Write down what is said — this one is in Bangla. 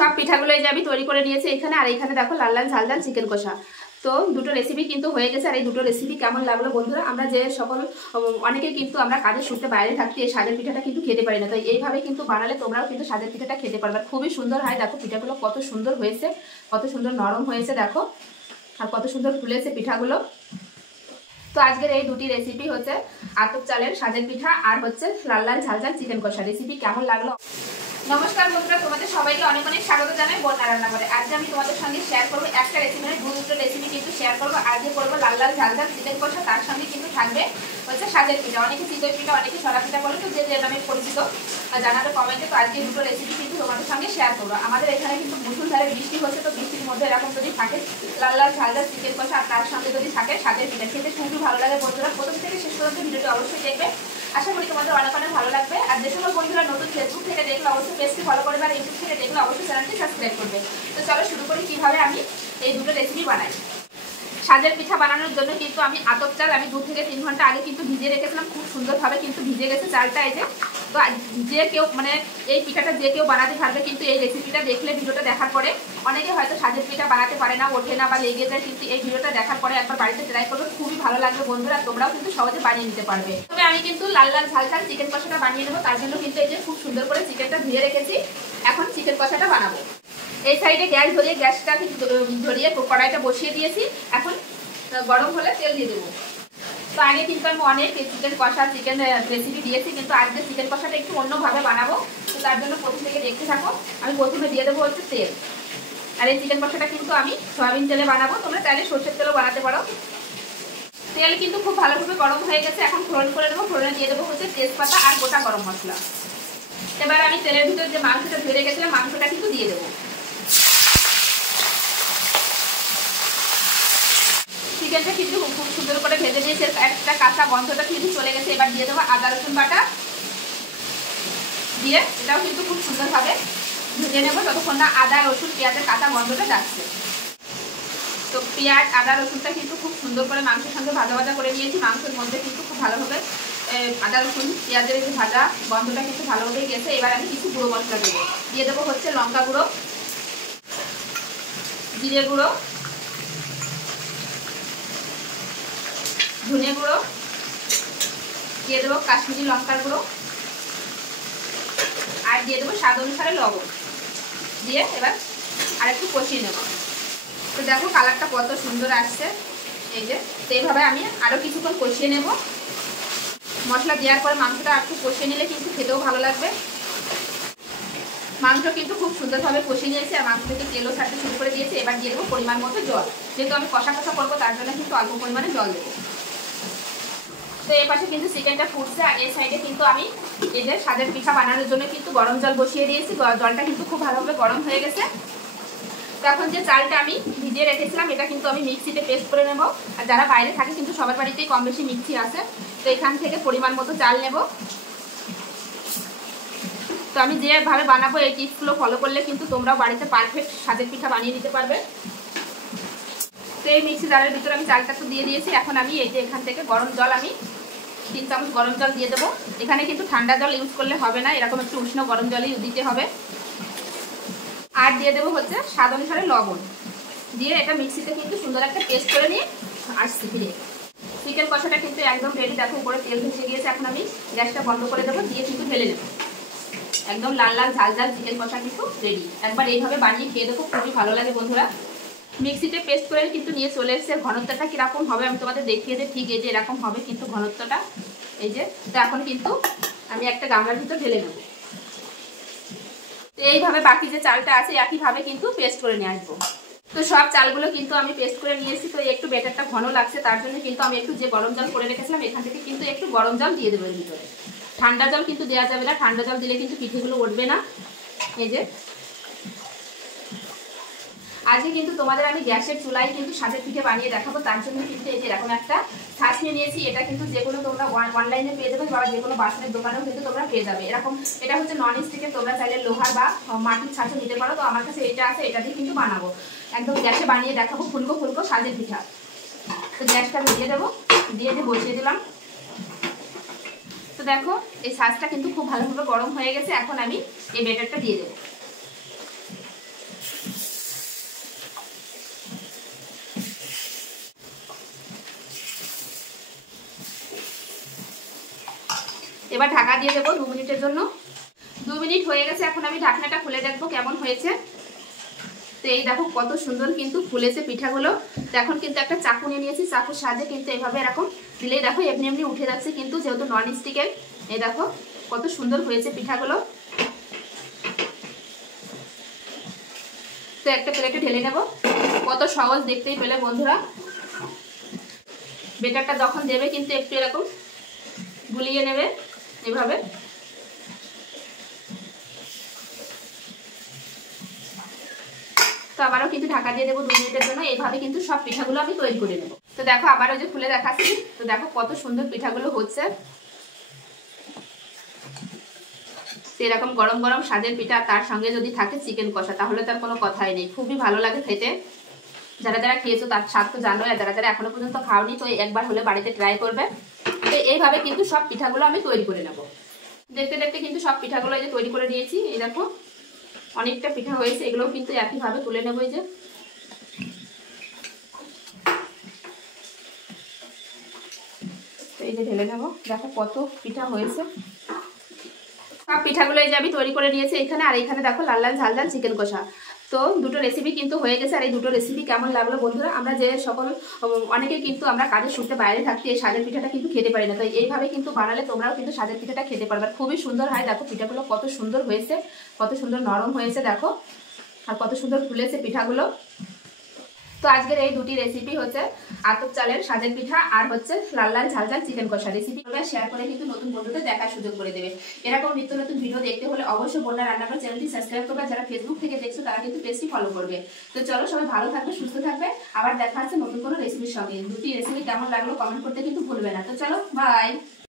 সব পিঠাগুলো এই যে আমি তৈরি করে নিয়েছি এখানে। আর এখানে দেখো লাল লাল ঝাল ঝাল চিকেন কষা। তো দুটো রেসিপি কিন্তু হয়ে গেছে। আর এই দুটো রেসিপি কেমন লাগলো বন্ধুরা? আমরা যে সকল অনেকে কিন্তু আমরা কাজের সূত্রে বাইরে থাকতে এই স্বাদের পিঠাটা কিন্তু খেতে পারি না, তো এইভাবে কিন্তু বানালে তোমরাও কিন্তু স্বাদের পিঠাটা খেতে পারবে। খুবই সুন্দর হয়। দেখো পিঠাগুলো কত সুন্দর হয়েছে, কত সুন্দর নরম হয়েছে দেখো, আর কত সুন্দর ফুলেছে পিঠাগুলো। তো আজকের এই দুটি রেসিপি হচ্ছে আতপ চালের সাজের পিঠা আর হচ্ছে লাল লাল ঝাল ঝাল চিকেন কষা। রেসিপি কেমন লাগলো? নমস্কার বন্ধুরা, তোমাদের সবাইকে অনেক অনেক স্বাগত জানাই বন্যা রান্নাঘরে। আজকে আমি তোমাদের সঙ্গে শেয়ার করবো একটা রেসিপি, মানে দুটো রেসিপি কিন্তু শেয়ার করবো। আজকে করবো লাল লাল ঝাল ঝাল চিকেন কষা, তার সঙ্গে কিন্তু থাকবে হচ্ছে সাজের পিঠা। অনেকে চিতই পিঠা, অনেকে সরা পিঠা বলে, তো যে যে নামে পরিচিত জানাবে কমেন্টে। তো আজকে দুটো রেসিপি কিন্তু তোমাদের সঙ্গে শেয়ার করবো। আমাদের এখানে কিন্তু মুসুলধারে বৃষ্টি হচ্ছে, তো বৃষ্টির মধ্যে এরকম যদি থাকে লাল লাল ঝাল ঝাল চিকেন কষা আর তার সঙ্গে যদি থাকে সাজের পিঠা, খেতে খুবই ভালো লাগে বন্ধুরা। প্রথম থেকে শেষ পর্যন্ত ভিডিওটি অবশ্যই দেখবে, আশা করি তোমাদের অনেক অনেক ভালো লাগবে। আর যে সকল বন্ধুরা নতুন ফেসবুক থেকে দেখলে অবশ্যই পেজটি ফলো করবে, আর ইউটিউব থেকে দেখলে অবশ্যই চ্যানেলটি সাবস্ক্রাইব করবে। তো চলো শুরু করি কিভাবে আমি এই দুটো রেসিপি বানাই। সাজের পিঠা বানানোর জন্য কিন্তু আমি আতপ চাল আমি 2 থেকে 3 ঘন্টা আগে কিন্তু ভিজিয়ে রেখেছিলাম। খুব সুন্দরভাবে কিন্তু ভিজে গেছে চালটা। এই যে, তো যে কেউ মানে এই পিঠাটা যে কেউ বানাতে পারবে কিন্তু এই রেসিপিটা দেখলে, ভিডিওটা দেখার পরে। অনেকে হয়তো সাজের পিঠা বানাতে পারে না, ওঠে না বা লেগে যায়, কিন্তু এই ভিডিওটা দেখার পরে একবার বাড়িতে ট্রাই করবে, খুবই ভালো লাগবে বন্ধুরা। তোমরাও কিন্তু সহজে বানিয়ে নিতে পারবে। তবে আমি কিন্তু লাল লাল ঝাল ঝাল চিকেন কষাটা বানিয়ে নেবো, তার জন্য কিন্তু এই যে খুব সুন্দর করে চিকেনটা ধুয়ে রেখেছি। এখন চিকেন কষাটা বানাবো। এই সাইডে গ্যাস ধরিয়ে গ্যাসটা ধরিয়ে কড়াইটা বসিয়ে দিয়েছি। এখন গরম হলে তেল দিয়ে দেবো। তো আগে কিন্তু আমি অনেক চিকেন কষা চিকেন রেসিপি দিয়েছি, কিন্তু আজকে চিকেন কষাটা একটু অন্যভাবে বানাবো। তো তার জন্য প্রথম থেকে দেখতে থাকো। আমি প্রথমে দিয়ে দেবো হচ্ছে তেল। আর এই চিকেন কষাটা কিন্তু আমি সয়াবিন তেলে বানাবো, তোমরা চাইলে সর্ষের তেলও বানাতে পারো। তেল কিন্তু খুব ভালোভাবে গরম হয়ে গেছে। এখন ফোড়ন করে দেবো। ফোড়নে দিয়ে দেবো হচ্ছে তেজপাতা আর গোটা গরম মশলা। এবার আমি তেলের ভিতরে যে মাংসটা ধরে রেখেছিলাম মাংসটা কিন্তু দিয়ে দেবো। চিকেনটা কিন্তু খুব সুন্দর করে ভেজে নিয়েছে, একটা কাঁচা গন্ধটা কিন্তু চলে গেছে। এবার দিয়ে দেবো আদা রসুন বাটা, দিয়ে এটাও কিন্তু খুব সুন্দরভাবে ভেজে নেবো যতক্ষণ না আদা রসুন পেঁয়াজের কাঁচা গন্ধটা যাচ্ছে। তো পেঁয়াজ আদা রসুনটা কিন্তু খুব সুন্দর করে মাংসের সঙ্গে ভাজা ভাজা করে নিয়েছি। মাংসের মধ্যে কিন্তু খুব ভালোভাবে আদা রসুন পেঁয়াজের এই ভাজা গন্ধটা কিন্তু ভালোভাবে গেছে। এবার আমি কিছু গুঁড়ো মশলা দেবো। দিয়ে দেবো হচ্ছে লঙ্কা গুঁড়ো, জিরে গুঁড়ো, ধনে গুঁড়ো, দিয়ে দেবো কাশ্মীরি লঙ্কার গুঁড়ো, আর দিয়ে দেবো স্বাদ অনুসারে লবণ। দিয়ে এবার আরেকটু কষিয়ে নেব। তো দেখো কালারটা কত সুন্দর আসছে। এই যে, তো এইভাবে আমি আরও কিছুক্ষণ কষিয়ে নেব। মশলা দেওয়ার পরে মাংসটা একটু কষিয়ে নিলে কিন্তু খেতেও ভালো লাগবে। মাংস কিন্তু খুব সুন্দরভাবে কষিয়ে নিয়েছি, আর মাংস থেকে তেলও ছাড়তে শুরু করে দিয়েছি। এবার দিয়ে দেবো পরিমাণ মতো জল। যেহেতু আমি কষা কষা করবো তার জন্য কিন্তু অল্প পরিমাণে জল দেবো। তো এই পাশে কিন্তু চিকেনটা ফুটছে, আর এই সাইডে কিন্তু আমি এই যে সাজের পিঠা বানানোর জন্য কিন্তু গরম জল বসিয়ে দিয়েছি। জলটা কিন্তু খুব ভালোভাবে গরম হয়ে গেছে। তো এখন যে চালটা আমি ভিজিয়ে রেখেছিলাম এটা কিন্তু আমি মিক্সিতে পেস্ট করে নেব। আর যারা বাইরে থাকে কিন্তু সবার বাড়িতেই কম বেশি মিক্সি আছে। তো এখান থেকে পরিমাণ মতো চাল নেব। তো আমি যেভাবে বানাবো এই টিপসগুলো ফলো করলে কিন্তু তোমরাও বাড়িতে পারফেক্ট সাজের পিঠা বানিয়ে নিতে পারবে। তো এই মিক্সি জারের ভিতরে আমি চালটা তো দিয়ে দিয়েছি। এখন আমি এই যে এখান থেকে গরম জল আমি 3 চামচ গরম জল দিয়ে দেবো। এখানে কিন্তু ঠান্ডা জল ইউজ করলে হবে না, এরকম একটু উষ্ণ গরম জলই দিতে হবে। আর দিয়ে দেবো হচ্ছে স্বাদ অনুসারে লবণ। দিয়ে এটা মিক্সিতে কিন্তু সুন্দর একটা পেস্ট করে নিয়ে আসছি ফিরে। চিকেন কষাটা কিন্তু একদম রেডি। দেখো উপরে তেল ভেসে গিয়েছে। এখন আমি গ্যাসটা বন্ধ করে দেবো, দিয়ে কিন্তু ঢেলে নেবো। একদম লাল লাল ঝাল ঝাল চিকেন কষা কিন্তু রেডি। একবার এইভাবে বানিয়ে খেয়ে দেখো, খুবই ভালো লাগে বন্ধুরা। মিক্সিতে পেস্ট করে কিন্তু নিয়ে চলে এসেছে। ঘনত্বটা কীরকম হবে আমি তোমাদের দেখিয়ে দিই। ঠিক এই যে এরকম হবে কিন্তু ঘনত্বটা। এই যে, তো এখন কিন্তু আমি একটা গামলার ভিতর ঢেলে নেব। তো এইভাবে বাকি যে চালটা আছে একইভাবে কিন্তু পেস্ট করে নিয়ে আসবো। তো সব চালগুলো কিন্তু আমি পেস্ট করে নিয়েছি। তো একটু ব্যাটারটা ঘন লাগছে, তার জন্য কিন্তু আমি একটু যে গরম জল করে রেখেছিলাম এখান থেকে কিন্তু একটু গরম জল দিয়ে দেবো এর ভিতরে। ঠান্ডা জল কিন্তু দেওয়া যাবে না, ঠান্ডা জল দিলে কিন্তু পিঠেগুলো উঠবে না। এই যে, আজকে কিন্তু তোমাদের আমি গ্যাসের চুলায় কিন্তু সাজের পিঠে বানিয়ে দেখাবো। তার জন্য কিন্তু এই যে এরকম একটা ছাঁচ নিয়ে নিয়েছি। এটা কিন্তু যে কোনো তোমরা অনলাইনে পেয়ে যাবে, বা যে কোনো বাসনের দোকানেও কিন্তু তোমরা পেয়ে যাবে। এরকম এটা হচ্ছে নন স্টিকের, তোমরা চাইলে লোহার বা মাটির ছাঁচও নিতে পারো। তো আমার কাছে এটা আছে, এটা দিয়ে কিন্তু বানাবো। একদম গ্যাসে বানিয়ে দেখাবো ফুলকো ফুলকো সাজের পিঠা। তো গ্যাসটা ভিজিয়ে দেবো, দিয়ে বসিয়ে দিলাম। তো দেখো এই ছাঁচটা কিন্তু খুব ভালোভাবে গরম হয়ে গেছে। এখন আমি এই ব্যাটারটা দিয়ে দেবো। এবার ঢাকা দিয়ে দেবো 2 মিনিটের জন্য। 2 মিনিট হয়ে গেছে, এখন আমি ঢাকনাটা খুলে দেখবো কেমন হয়েছে। তো এই দেখো কত সুন্দর কিন্তু ফুলেছে পিঠাগুলো। তো এখন কিন্তু একটা চাকু নিয়ে নিয়েছি, চাকুর সাহায্যে কিন্তু এভাবে এরকম দিলেই দেখো এমনি এমনি উঠে যাচ্ছে, কিন্তু যেহেতু নন স্টিকের। এই দেখো কত সুন্দর হয়েছে পিঠাগুলো। তো একটা প্লেটে ঢেলে নেব। কত সহজ দেখতেই পেলে বন্ধুরা। বেটারটা যখন দেবে কিন্তু একটু এরকম গুলিয়ে নেবে এভাবে। তো আবারও কিন্তু ঢাকা দিয়ে দেবো 2 মিনিটের জন্য। এইভাবে কিন্তু সব পিঠাগুলো আমি তৈরি করে নেব। তো দেখো আবারও যে খুলে দেখাচ্ছি। তো দেখো কত সুন্দর পিঠাগুলো হচ্ছে। এরকম গরম গরম স্বাদের পিঠা, তার সঙ্গে যদি থাকে চিকেন কষা, তাহলে তার কোনো কথাই নেই, খুবই ভালো লাগে খেতে। যারা যারা খেয়েছো তার স্বাদ তো জানো, আর যারা যারা এখনো পর্যন্ত খাওনি তো একবার হলে বাড়িতে ট্রাই করবে। তো এইভাবে কিন্তু সব পিঠাগুলো আমি তৈরি করে নেব। দেখতে দেখতে কিন্তু সব পিঠাগুলো এই যে তৈরি করে নিয়েছি। এই দেখো অনেকটা পিঠা হয়েছে, এগুলোও কিন্তু একইভাবে তুলে নেবো। এই যে এই যে ঢেলে নেবো। দেখো কত পিঠা হয়েছে। সব পিঠাগুলো এই যে আমি তৈরি করে নিয়েছি এখানে। আর এখানে দেখো লাল লাল ঝাল ঝাল চিকেন কষা। তো দুটো রেসিপি কিন্তু হয়ে গেছে। আর এই দুটো রেসিপি কেমন লাগলো বন্ধুরা? আমরা যে সকল অনেকেই কিন্তু আমরা কাজের সূত্রে বাইরে থাকতে এই স্বাদের পিঠাটা কিন্তু খেতে পারি না, তো এইভাবে কিন্তু বানালে তোমরাও কিন্তু স্বাদের পিঠাটা খেতে পারবে। খুবই সুন্দর হয়। দেখো পিঠাগুলো কত সুন্দর হয়েছে, কত সুন্দর নরম হয়েছে দেখো, আর কত সুন্দর ফুলেছে পিঠাগুলো। তো আজকের এই দুটি রেসিপি হচ্ছে আতপ চালের স্বাদের পিঠা আর হচ্ছে লাল লাল ঝাল ঝাল চিকেন কষা। রেসিপি শেয়ার করে কিন্তু নতুন বন্ধুদের দেখার সুযোগ করে দেবে। এরকম নিত্য নতুন ভিডিও দেখতে হলে অবশ্যই বন্যা রান্নাঘর চ্যানেলটি সাবস্ক্রাইব করবে। যারা ফেসবুক থেকে দেখছো তারা কিন্তু পেজটি ফলো করবে। তো চলো সবাই ভালো থাকবে, সুস্থ থাকবে। আবার দেখা হচ্ছে নতুন কোনো রেসিপির সঙ্গে। দুটি রেসিপি কেমন লাগলো কমেন্ট করতে কিন্তু ভুলবে না। তো চলো বাই।